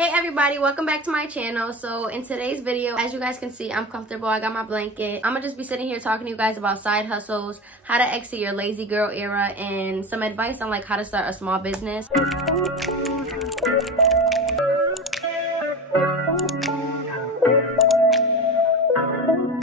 Hey everybody, welcome back to my channel. So in today's video, as you guys can see, I'm comfortable. I got my blanket. I'm gonna just be sitting here talking to you guys about side hustles, how to exit your lazy girl era, and some advice on like how to start a small business.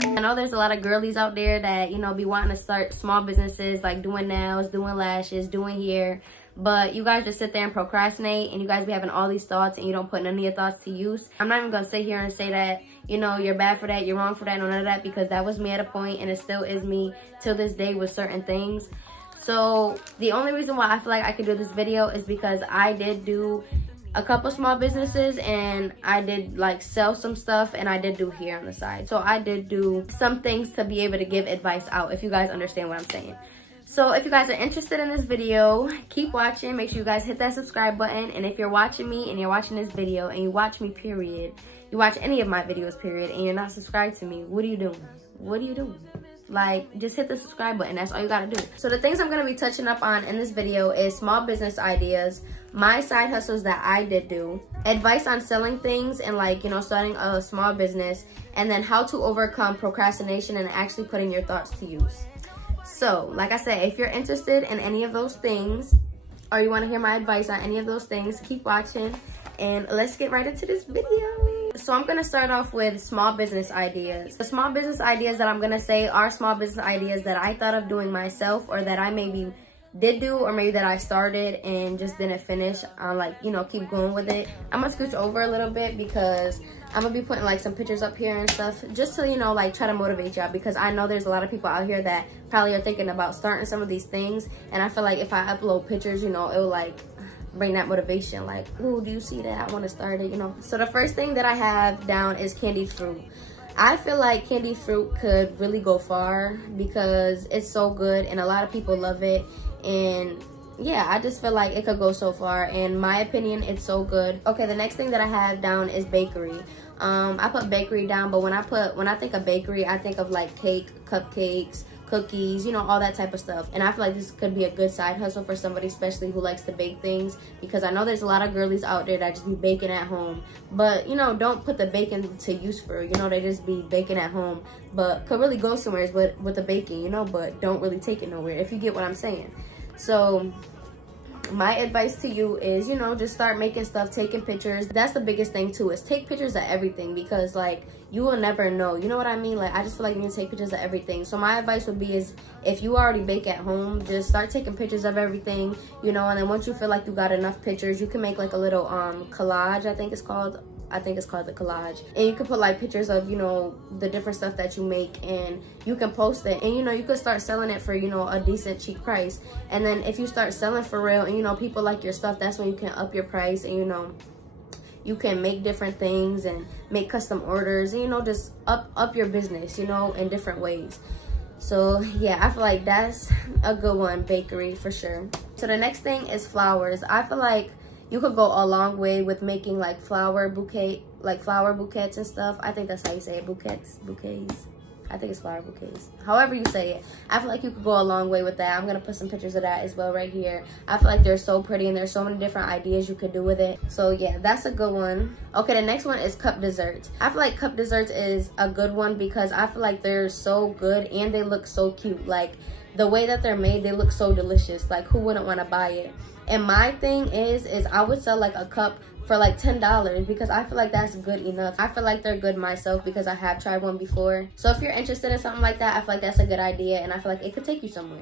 I know there's a lot of girlies out there that, you know, be wanting to start small businesses like doing nails, doing lashes, doing hair, but you guys just sit there and procrastinate and you guys be having all these thoughts and you don't put none of your thoughts to use. I'm not even gonna sit here and say that, you know, you're bad for that, you're wrong for that, none of that, because that was me at a point and it still is me till this day with certain things. So the only reason why I feel like I could do this video is because I did do a couple small businesses and I did like sell some stuff and I did do hair on the side. So I did do some things to be able to give advice out, if you guys understand what I'm saying. So if you guys are interested in this video, keep watching. Make sure you guys hit that subscribe button. And if you're watching me and you're watching this video and you watch me period, you watch any of my videos period, and you're not subscribed to me, what are you doing? What are you doing? Like, just hit the subscribe button. That's all you gotta do. So the things I'm gonna be touching up on in this video is small business ideas, my side hustles that I did do, advice on selling things and like, you know, starting a small business, and then how to overcome procrastination and actually putting your thoughts to use. So like I said, if you're interested in any of those things or you want to hear my advice on any of those things, keep watching and let's get right into this video. So I'm going to start off with small business ideas. The small business ideas that I'm going to say are small business ideas that I thought of doing myself, or that I maybe did do, or maybe that I started and just didn't finish. Like, you know, keep going with it. I'm going to scooch over a little bit because I'm going to be putting like some pictures up here and stuff just to, you know, like try to motivate y'all, because I know there's a lot of people out here that probably are thinking about starting some of these things. And I feel like if I upload pictures, you know, it will like bring that motivation, like, ooh, do you see that? I want to start it, you know. So the first thing that I have down is candied fruit. I feel like candied fruit could really go far because it's so good and a lot of people love it. And yeah, I just feel like it could go so far. In my opinion, it's so good. Okay, the next thing that I have down is bakery. I put bakery down, but when I think of bakery, I think of like cake, cupcakes, cookies, you know, all that type of stuff. And I feel like this could be a good side hustle for somebody, especially who likes to bake things, because I know there's a lot of girlies out there that just be baking at home, but you know, don't put the baking to use for, you know, they just be baking at home, but could really go somewhere with the baking, you know, but don't really take it nowhere, if you get what I'm saying. So my advice to you is, you know, just start making stuff, taking pictures. That's the biggest thing too, is take pictures of everything, because like you will never know, you know what I mean? Like, I just feel like you need to take pictures of everything. So my advice would be is, if you already bake at home, just start taking pictures of everything, you know, and then once you feel like you got enough pictures, you can make like a little collage, I think it's called the collage, and you can put like pictures of, you know, the different stuff that you make, and you can post it, and you know, you could start selling it for, you know, a decent cheap price. And then if you start selling for real and, you know, people like your stuff, that's when you can up your price, and you know, you can make different things and make custom orders, and you know, just up your business, you know, in different ways. So yeah, I feel like that's a good one, bakery for sure. So the next thing is flowers. I feel like you could go a long way with making like flower bouquets and stuff. I think that's how you say it, bouquets. I think it's flower bouquets. However you say it, I feel like you could go a long way with that. I'm gonna put some pictures of that as well right here. I feel like they're so pretty and there's so many different ideas you could do with it. So yeah, that's a good one. Okay, the next one is cup desserts. I feel like cup desserts is a good one because I feel like they're so good and they look so cute. Like, the way that they're made, they look so delicious. Like, who wouldn't want to buy it? And my thing is I would sell like a cup for like $10 because I feel like that's good enough. I feel like they're good myself because I have tried one before. So if you're interested in something like that, I feel like that's a good idea, and I feel like it could take you somewhere.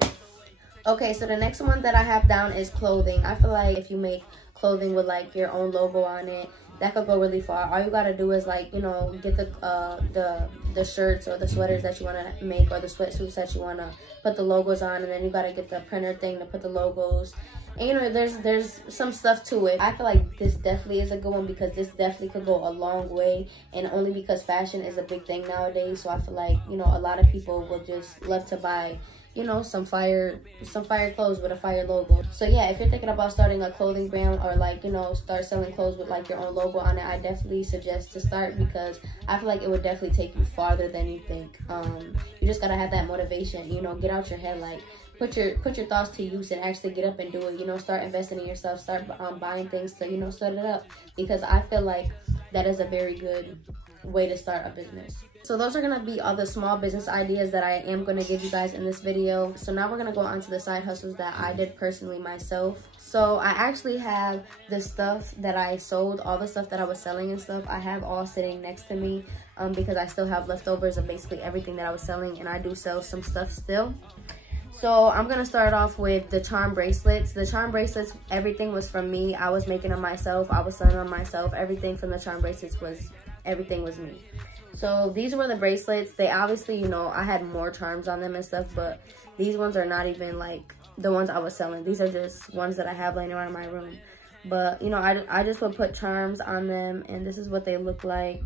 Okay, so the next one that I have down is clothing. I feel like if you make clothing with like your own logo on it, that could go really far. All you gotta do is like, you know, get the shirts or the sweaters that you wanna make, or the sweatsuits that you wanna put the logos on, and then you gotta get the printer thing to put the logos. And you know, there's some stuff to it. I feel like this definitely is a good one because this definitely could go a long way, and only because fashion is a big thing nowadays. So I feel like, you know, a lot of people will just love to buy, you know, some fire clothes with a fire logo. So yeah, if you're thinking about starting a clothing brand, or like, you know, start selling clothes with like your own logo on it, I definitely suggest to start, because I feel like it would definitely take you farther than you think. You just gotta have that motivation, you know, get out your head, like, put your thoughts to use and actually get up and do it. You know, start investing in yourself, start buying things to, you know, start it up, because I feel like that is a very good way to start a business. So those are gonna be all the small business ideas that I am gonna give you guys in this video. So now we're gonna go on to the side hustles that I did personally myself. So I actually have the stuff that I sold, all the stuff that I was selling and stuff, I have all sitting next to me because I still have leftovers of basically everything that I was selling, and I do sell some stuff still. So I'm gonna start off with the charm bracelets. The charm bracelets, everything was from me. I was making them myself, I was selling them myself. Everything from the charm bracelets everything was me. So these were the bracelets. They obviously, you know, I had more charms on them and stuff, but these ones are not even like the ones I was selling. These are just ones that I have laying around in my room. But, you know, I just would put charms on them, and this is what they look like.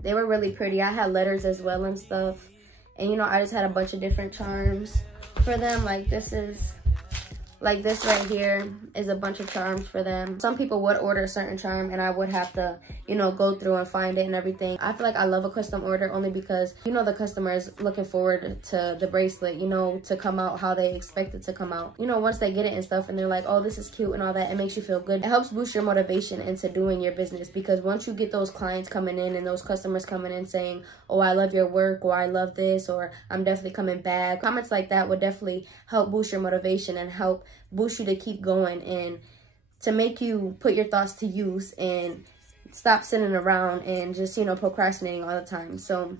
They were really pretty. I had letters as well and stuff. And, you know, I just had a bunch of different charms for them. Like this right here is a bunch of charms for them. Some people would order a certain charm, and I would have to, you know, go through and find it and everything. I feel like I love a custom order only because, you know, the customer is looking forward to the bracelet, you know, to come out how they expect it to come out. You know, once they get it and stuff and they're like, oh, this is cute and all that, it makes you feel good. It helps boost your motivation into doing your business, because once you get those clients coming in and those customers coming in saying, oh, I love your work, or I love this, or I'm definitely coming back, comments like that would definitely help boost your motivation and help boost you to keep going and to make you put your thoughts to use and stop sitting around and just, you know, procrastinating all the time. So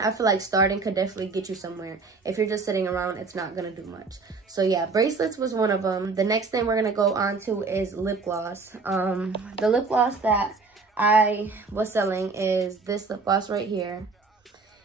I feel like starting could definitely get you somewhere. If you're just sitting around, it's not gonna do much. So yeah, bracelets was one of them. The next thing we're gonna go on to is lip gloss. The lip gloss that I was selling is this lip gloss right here.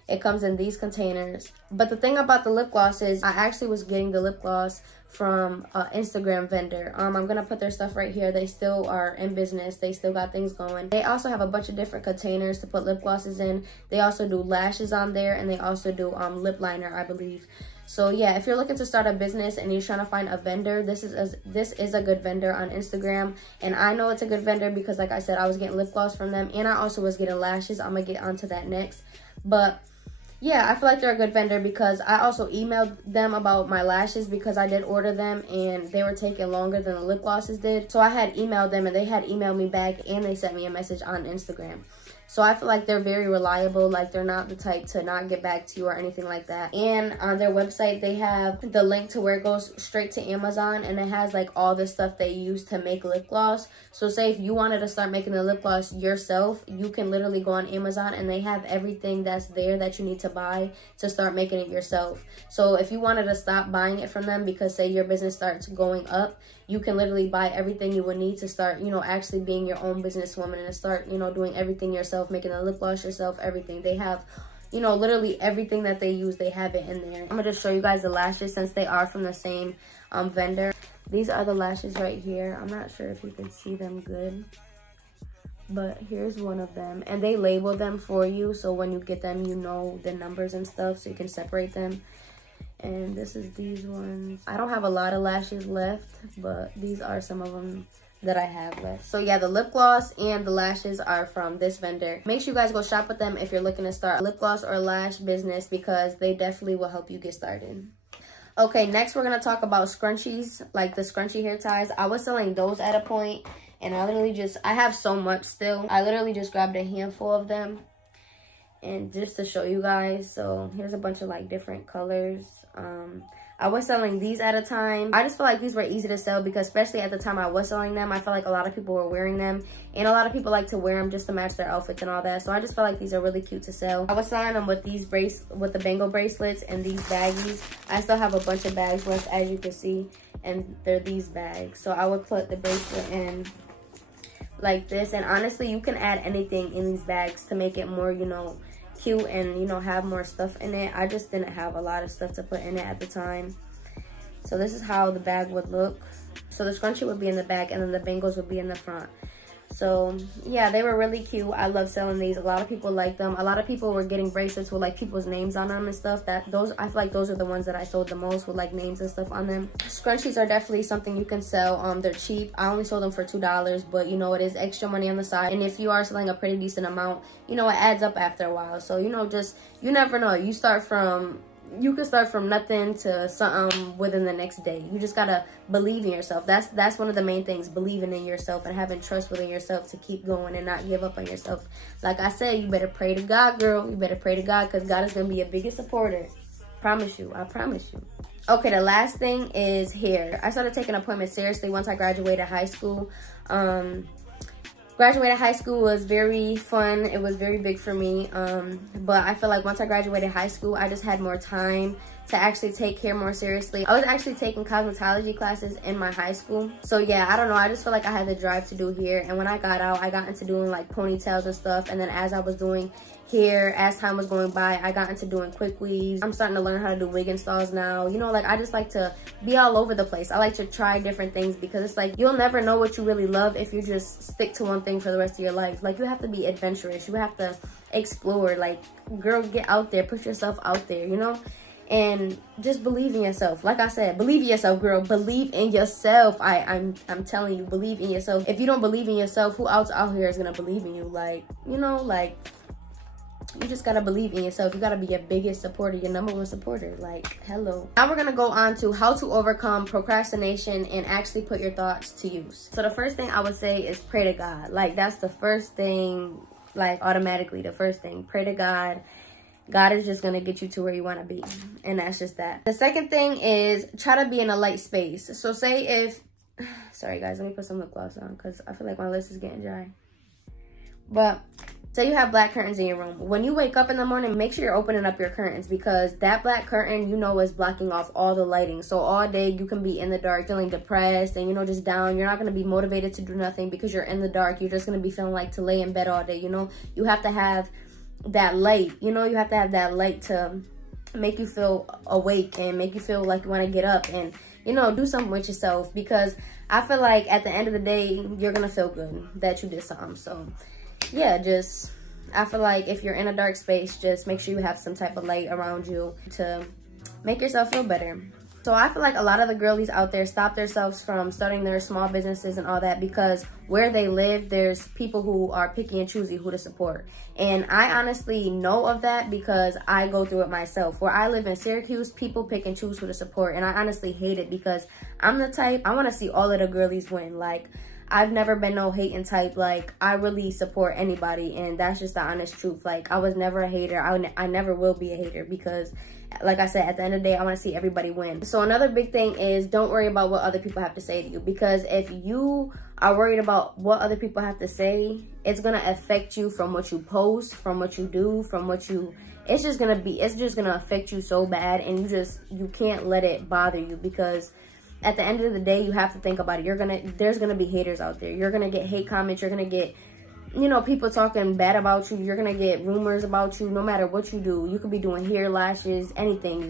It comes in these containers. But the thing about the lip gloss is I actually was getting the lip gloss from an Instagram vendor. I'm gonna put their stuff right here. They still are in business. They still got things going. They also have a bunch of different containers to put lip glosses in. They also do lashes on there, and they also do lip liner, I believe. So yeah, if you're looking to start a business and you're trying to find a vendor, this is a good vendor on Instagram. And I know it's a good vendor because, like I said, I was getting lip gloss from them, and I also was getting lashes. I'm gonna get onto that next. But yeah, I feel like they're a good vendor because I also emailed them about my lashes because I did order them and they were taking longer than the lip glosses did. So I had emailed them and they had emailed me back, and they sent me a message on Instagram. So I feel like they're very reliable. Like, they're not the type to not get back to you or anything like that. And on their website, they have the link to where it goes straight to Amazon, and it has like all the stuff they use to make lip gloss. So say if you wanted to start making the lip gloss yourself, you can literally go on Amazon and they have everything that's there that you need to buy to start making it yourself. So if you wanted to stop buying it from them because say your business starts going up, you can literally buy everything you would need to start, you know, actually being your own businesswoman and start, you know, doing everything yourself, making a lip gloss yourself, everything. They have, you know, literally everything that they use, they have it in there. I'm gonna just show you guys the lashes since they are from the same vendor. These are the lashes right here. I'm not sure if you can see them good, but here's one of them. And they label them for you, so when you get them, you know the numbers and stuff, so you can separate them. And this is these ones. I don't have a lot of lashes left, but these are some of them that I have left. So yeah, the lip gloss and the lashes are from this vendor. Make sure you guys go shop with them if you're looking to start a lip gloss or lash business, because they definitely will help you get started. Okay, next we're gonna talk about scrunchies, like the scrunchie hair ties. I was selling those at a point, and I have so much still. I literally just grabbed a handful of them, and just to show you guys. So here's a bunch of like different colors. I was selling these at a time. I just feel like these were easy to sell because especially at the time I was selling them, I felt like a lot of people were wearing them, and a lot of people like to wear them just to match their outfits and all that. So I just felt like these are really cute to sell. I was selling them with these with the bangle bracelets and these baggies. I still have a bunch of bags left, as you can see, and they're these bags. So I would put the bracelet in like this, and honestly, you can add anything in these bags to make it more, you know, cute and, you know, have more stuff in it. I just didn't have a lot of stuff to put in it at the time. So this is how the bag would look. So the scrunchie would be in the back, and then the bangles would be in the front. So yeah, they were really cute. I love selling these. A lot of people like them. A lot of people were getting bracelets with like people's names on them and stuff. I feel like those are the ones that I sold the most, with like names and stuff on them. Scrunchies are definitely something you can sell. They're cheap. I only sold them for $2, but you know, it is extra money on the side, and if you are selling a pretty decent amount, you know, it adds up after a while. So, you know, just, you never know. You start from you can start from nothing to something within the next day. You just gotta believe in yourself. That's one of the main things, believing in yourself and having trust within yourself to keep going and not give up on yourself. Like I said, you better pray to God, girl. You better pray to God, because God is gonna be your biggest supporter. Promise you. I promise you. Okay, the last thing is hair. I started taking appointments seriously once I graduated high school. Graduated high school was very fun. It was very big for me. But I feel like once I graduated high school, I just had more time to actually take hair more seriously. I was actually taking cosmetology classes in my high school. So yeah, I don't know. I just feel like I had the drive to do hair. And when I got out, I got into doing like ponytails and stuff. And then as I was doing hair, as time was going by, I got into doing quick weaves. I'm starting to learn how to do wig installs now. You know, like I just like to be all over the place. I like to try different things, because it's like you'll never know what you really love if you just stick to one thing for the rest of your life. Like you have to be adventurous. You have to explore. Like, girl, get out there, put yourself out there, you know? And just believe in yourself. Like I said, believe in yourself, girl. Believe in yourself. I'm telling you, believe in yourself. If you don't believe in yourself, who else out here is gonna believe in you? Like, you know, like, you just gotta believe in yourself. You gotta be your biggest supporter, your #1 supporter. Like, hello. Now we're gonna go on to how to overcome procrastination and actually put your thoughts to use. So the first thing I would say is pray to God. Like, that's the first thing, like automatically the first thing. Pray to God. God is just gonna get you to where you wanna be. And that's just that. The second thing is try to be in a light space. So say if, sorry guys, let me put some lip gloss on because I feel like my lips is getting dry. But say you have black curtains in your room. When you wake up in the morning, make sure you're opening up your curtains, because that black curtain, you know, is blocking off all the lighting. So all day you can be in the dark feeling depressed and, you know, just down. You're not going to be motivated to do nothing because you're in the dark. You're just going to be feeling like to lay in bed all day. You know, you have to have that light. You know, you have to have that light to make you feel awake and make you feel like you want to get up and, you know, do something with yourself, because I feel like at the end of the day, you're going to feel good that you did something. So yeah, just, I feel like if you're in a dark space, just make sure you have some type of light around you to make yourself feel better. So I feel like a lot of the girlies out there stop themselves from starting their small businesses and all that because where they live, there's people who are picky and choosy who to support. And I honestly know of that because I go through it myself. Where I live in Syracuse, people pick and choose who to support. And I honestly hate it because I'm the type, I want to see all of the girlies win. Like, I've never been no hating type. Like, I really support anybody, and that's just the honest truth. Like, I was never a hater. I never will be a hater because, like I said, at the end of the day, I want to see everybody win. So another big thing is don't worry about what other people have to say to you, because if you are worried about what other people have to say, it's going to affect you from what you post, from what you do, from what you, it's just going to affect you so bad, and you can't let it bother you, because at the end of the day, you have to think about it. There's gonna be haters out there. You're gonna get hate comments. You're gonna get, you know, people talking bad about you. You're gonna get rumors about you. No matter what you do, you could be doing hair, lashes, anything.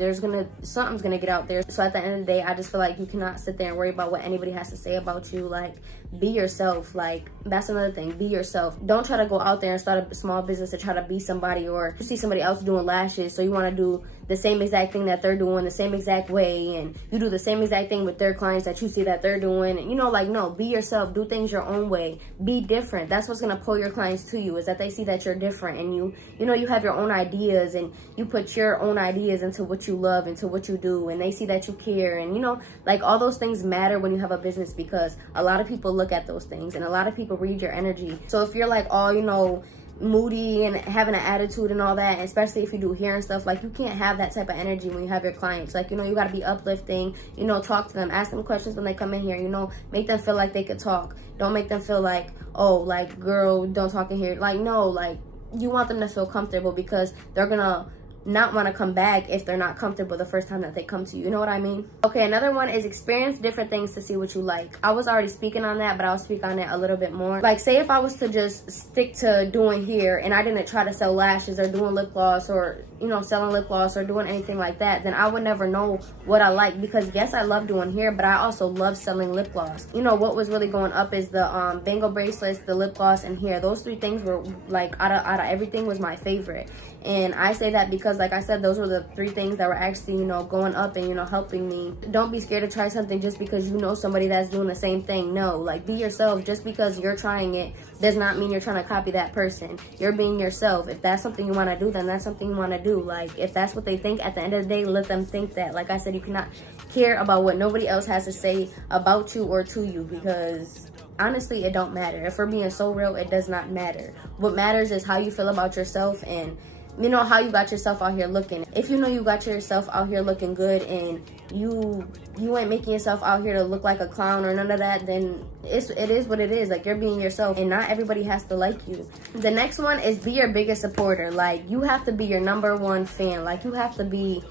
Something's gonna get out there. So at the end of the day, I just feel like you cannot sit there and worry about what anybody has to say about you. Like, be yourself. Like, that's another thing. Be yourself. Don't try to go out there and start a small business to try to be somebody, or you see somebody else doing lashes, so you want to do the same exact thing that they're doing the same exact way, and you do the same exact thing with their clients that you see that they're doing. And, you know, like, no, be yourself. Do things your own way. Be different. That's what's going to pull your clients to you, is that they see that you're different, and you know, you have your own ideas, and you put your own ideas into what you love, into what you do, and they see that you care. And, you know, like, all those things matter when you have a business, because a lot of people look at those things, and a lot of people read your energy. So if you're like, oh, you know, moody and having an attitude and all that, especially if you do hair and stuff, like, you can't have that type of energy when you have your clients. Like, you know, you got to be uplifting, you know, talk to them, ask them questions when they come in here, you know, make them feel like they could talk. Don't make them feel like, oh, like, girl, don't talk in here. Like, no, like, you want them to feel comfortable, because they're gonna not want to come back if they're not comfortable the first time that they come to you. You know what I mean? Okay, another one is experience different things to see what you like. I was already speaking on that, but I'll speak on it a little bit more. Like, say if I was to just stick to doing hair and I didn't try to sell lashes or doing lip gloss, or, you know, selling lip gloss or doing anything like that, then I would never know what I like. Because yes, I love doing hair, but I also love selling lip gloss. You know, what was really going up is the bangle bracelets, the lip gloss, and hair. Those three things were, like, out of everything, was my favorite. And I say that because because like I said, those were the 3 things that were actually, you know, going up and, you know, helping me. Don't be scared to try something just because you know somebody that's doing the same thing. No, like, be yourself. Just because you're trying it does not mean you're trying to copy that person. You're being yourself. If that's something you want to do, then that's something you want to do. Like, if that's what they think, at the end of the day, let them think that. Like I said, you cannot care about what nobody else has to say about you or to you, because honestly, it don't matter. If we're being so real, it does not matter. What matters is how you feel about yourself, and you know how you got yourself out here looking. If you know you got yourself out here looking good, and you ain't making yourself out here to look like a clown or none of that, then it is what it is. Like, you're being yourself, and not everybody has to like you. The next one is be your biggest supporter. Like, you have to be your #1 fan. Like, you have to be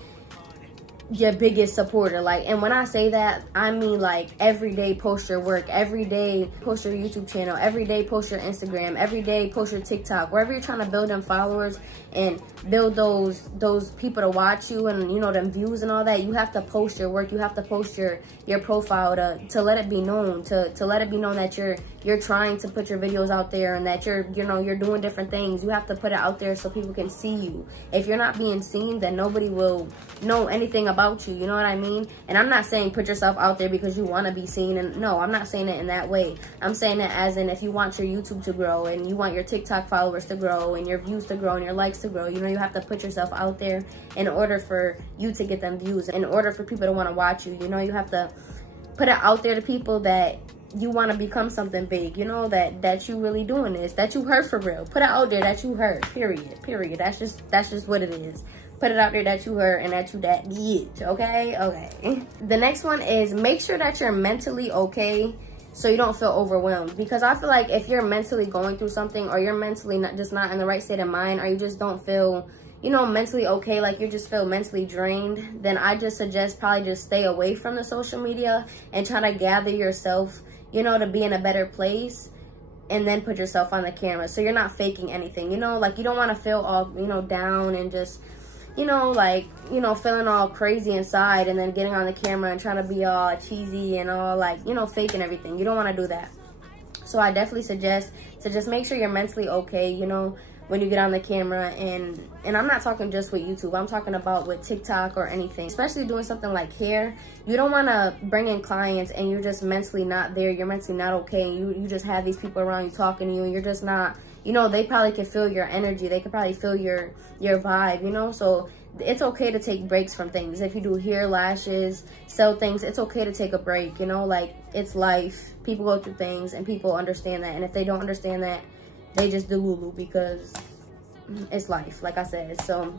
your biggest supporter. Like, and when I say that, I mean like every day post your work, every day post your YouTube channel, every day post your Instagram, every day post your TikTok, wherever you're trying to build them followers and build those people to watch you, and you know, them views and all that. You have to post your work. You have to post your profile to let it be known, to let it be known that you're trying to put your videos out there, and that you're doing different things. You have to put it out there so people can see you. If you're not being seen, then nobody will know anything about you. You know what I mean? And I'm not saying put yourself out there because you want to be seen. And no, I'm not saying it in that way. I'm saying it as in, if you want your YouTube to grow, and you want your TikTok followers to grow, and your views to grow, and your likes to grow, you know, you have to put yourself out there in order for you to get them views, in order for people to want to watch you. You know, you have to put it out there to people that you want to become something big, you know, that you really doing this, that you heard for real. Put it out there that you heard, period. That's just what it is. Put it out there that you heard, and that you that bitch, okay? The next one is make sure that you're mentally okay, so you don't feel overwhelmed. Because I feel like if you're mentally going through something, or you're mentally not in the right state of mind, or you just don't feel, you know, mentally okay, like you just feel mentally drained, then I just suggest probably just stay away from the social media and try to gather yourself, you know, to be in a better place, and then put yourself on the camera, so you're not faking anything, you know. Like, you don't want to feel all, you know, down and just, you know, like, you know, feeling all crazy inside, and then getting on the camera and trying to be all cheesy and all, like, you know, faking everything. You don't want to do that. So I definitely suggest to just make sure you're mentally okay, you know, when you get on the camera. And I'm not talking just with YouTube. I'm talking about with TikTok or anything, especially doing something like hair. You don't want to bring in clients and you're just mentally not there. You're mentally not okay. You just have these people around you talking to you, and you're just not, you know, they probably can feel your energy. They could probably feel your vibe, you know. So it's okay to take breaks from things. If you do hair, lashes, sell things, it's okay to take a break, you know. Like, it's life. People go through things, and people understand that. And if they don't understand that, they just delulu, because it's life, like I said. So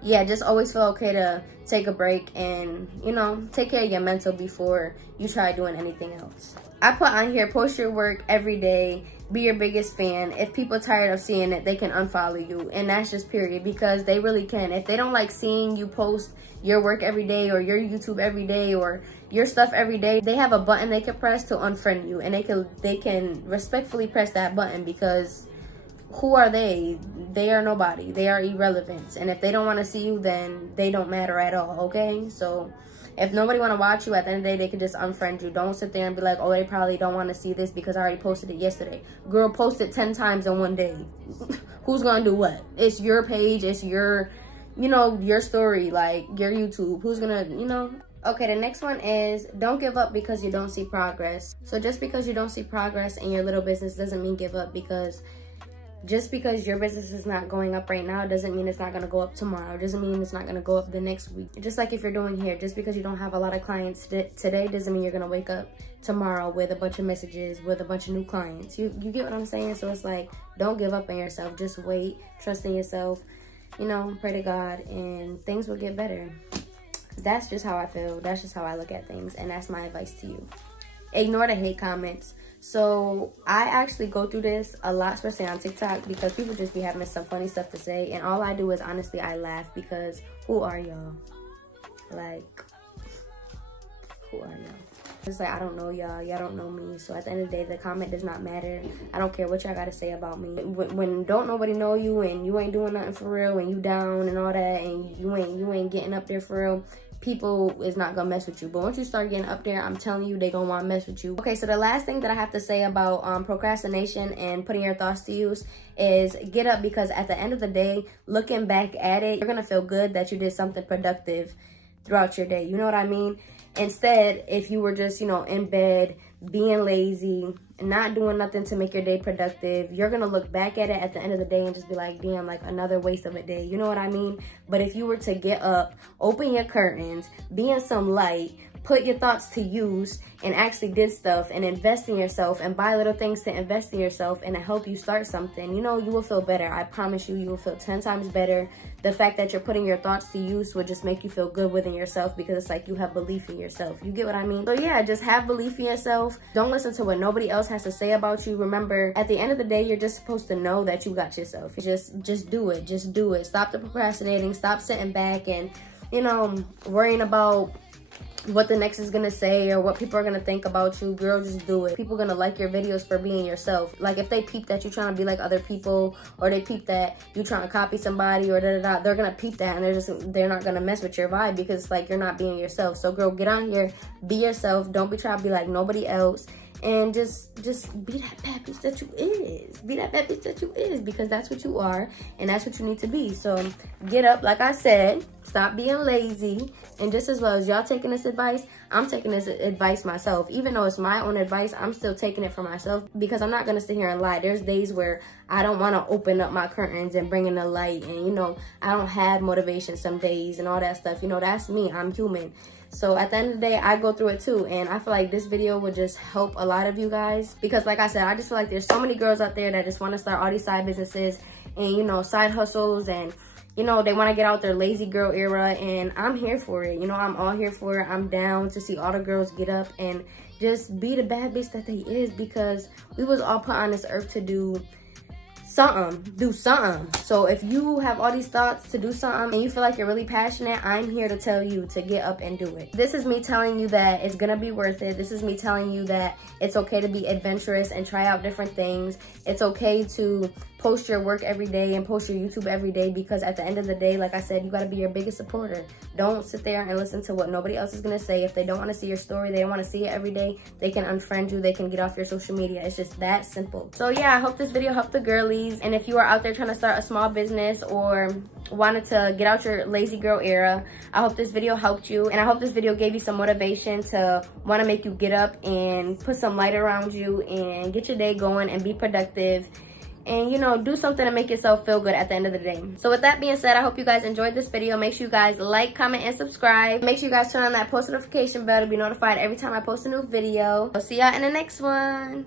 yeah, just always feel okay to take a break, and, you know, take care of your mental before you try doing anything else. I put on here, post your work every day, be your biggest fan. If people are tired of seeing it, they can unfollow you, and that's just period, because they really can. If they don't like seeing you post your work every day, or your YouTube every day, or your stuff every day, they have a button they can press to unfriend you, and they can respectfully press that button, because who are they? They are nobody. They are irrelevant. And if they don't want to see you, then they don't matter at all, okay? So if nobody want to watch you, at the end of the day, they can just unfriend you. Don't sit there and be like, oh, they probably don't want to see this because I already posted it yesterday. Girl, post it 10 times in one day. Who's going to do what? It's your page. It's your, you know, your story, like your YouTube. Who's going to, you know? Okay, the next one is don't give up because you don't see progress. So just because you don't see progress in your little business doesn't mean give up, because just because your business is not going up right now doesn't mean it's not going to go up tomorrow. Doesn't mean it's not going to go up the next week. Just like if you're doing hair, just because you don't have a lot of clients today doesn't mean you're going to wake up tomorrow with a bunch of messages, with a bunch of new clients. You get what I'm saying? So it's like, don't give up on yourself. Just wait, trust in yourself, you know, pray to God, and things will get better. That's just how I feel. That's just how I look at things, and that's my advice to you. Ignore the hate comments. So I actually go through this a lot, especially on TikTok, because people just be having some funny stuff to say, and all I do is, honestly, I laugh, because who are y'all? Like, who are y'all? It's like, I don't know y'all. Y'all don't know me. So at the end of the day, the comment does not matter. I don't care what y'all got to say about me. When don't nobody know you, and you ain't doing nothing for real, and you down and all that, and you ain't getting up there for real, people is not gonna mess with you. But once you start getting up there, I'm telling you, they gonna want to mess with you. Okay, so the last thing that I have to say about procrastination and putting your thoughts to use is get up, because at the end of the day, looking back at it, you're gonna feel good that you did something productive throughout your day. You know what I mean? Instead, if you were just, you know, in bed, being lazy, not doing nothing to make your day productive, you're gonna look back at it at the end of the day and just be like, damn, like another waste of a day. You know what I mean? But if you were to get up, open your curtains, be in some light, put your thoughts to use, and actually did stuff and invest in yourself and buy little things to invest in yourself and to help you start something, you know, you will feel better. I promise you, you will feel 10 times better. The fact that you're putting your thoughts to use would just make you feel good within yourself, because it's like you have belief in yourself. You get what I mean? So yeah, just have belief in yourself. Don't listen to what nobody else has to say about you. Remember, at the end of the day, you're just supposed to know that you got yourself. Just do it. Just do it. Stop the procrastinating. Stop sitting back and, you know, worrying about what the next is gonna say or what people are gonna think about you. Girl, just do it. People are gonna like your videos for being yourself. Like, if they peep that you're trying to be like other people, or they peep that you trying to copy somebody, or da-da-da, they're gonna peep that, and they're not gonna mess with your vibe, because like you're not being yourself. So girl, get on here, be yourself. Don't be trying to be like nobody else. And just be that bad bitch that you is. Be that bad bitch that you is, because that's what you are, and that's what you need to be. So get up, like I said, stop being lazy. And just as well as y'all taking this advice, I'm taking this advice myself. Even though it's my own advice, I'm still taking it for myself, because I'm not gonna sit here and lie. There's days where I don't wanna open up my curtains and bring in the light, and you know, I don't have motivation some days and all that stuff. You know, that's me, I'm human. So at the end of the day, I go through it too. And I feel like this video would just help a lot of you guys, because like I said, I just feel like there's so many girls out there that just want to start all these side businesses and, you know, side hustles, and, you know, they want to get out their lazy girl era. And I'm here for it. You know, I'm all here for it. I'm down to see all the girls get up and just be the bad bitch that they is, because we was all put on this earth to do something. So if you have all these thoughts to do something and you feel like you're really passionate, I'm here to tell you to get up and do it. This is me telling you that it's gonna be worth it. This is me telling you that it's okay to be adventurous and try out different things. It's okay to post your work every day and post your YouTube every day, because at the end of the day, like I said, you gotta be your biggest supporter. Don't sit there and listen to what nobody else is gonna say. If they don't wanna see your story, they don't wanna see it every day, they can unfriend you, they can get off your social media. It's just that simple. So yeah, I hope this video helped the girlies. And if you are out there trying to start a small business or wanted to get out your lazy girl era, I hope this video helped you. And I hope this video gave you some motivation to wanna make you get up and put some light around you and get your day going and be productive. And, you know, do something to make yourself feel good at the end of the day. So with that being said, I hope you guys enjoyed this video. Make sure you guys like, comment, and subscribe. Make sure you guys turn on that post notification bell to be notified every time I post a new video. I'll see y'all in the next one.